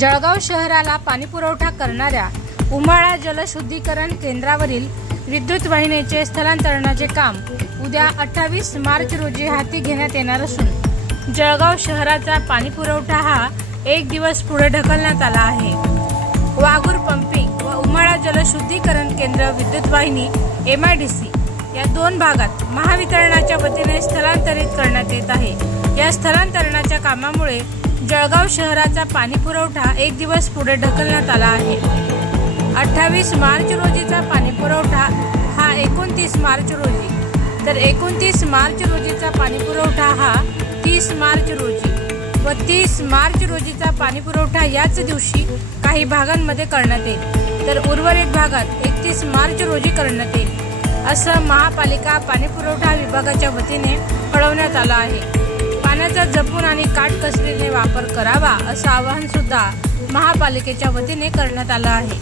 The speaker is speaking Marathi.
जळगाव शहराला पाणीपुरवठा करणाऱ्या उमाळा जलशुद्धीकरण केंद्रावरील विद्युत वाहिनीचे स्थलांतरणाचे काम उद्या 28 मार्च रोजी हाती घेण्यात येणार असून जळगाव शहराचा पाणीपुरवठा हा एक दिवस पुढे ढकलण्यात आला आहे। वाघूर पंपिंग व उमाळा जलशुद्धीकरण केंद्र विद्युत वाहिनी MIDC या दोन भागात महावितरणाच्या वतीने स्थलांतरित करण्यात येत आहे। या स्थलांतरणाच्या कामामुळे जळगाव शहराचा पाणीपुरवठा एक दिवस पुढे ढकलण्यात आला आहे। 28 मार्च रोजीचा पाणीपुरवठा हा 29 मार्च रोजी, तर 29 मार्च रोजीचा पाणीपुरवठा हा 30 मार्च रोजी व 30 मार्च रोजीचा पाणीपुरवठा याच दिवशी काही भागांमध्ये करण्यात येईल, तर उर्वरित भागात 31 मार्च रोजी करण्यात येईल असं महापालिका पाणीपुरवठा विभागाच्या वतीने कळवण्यात आलं आहे। पाण्याचा जपून आणि काटकसरीने वापर करावा असं आवाहन सुद्धा महापालिकेच्या वतीने करण्यात आलं आहे।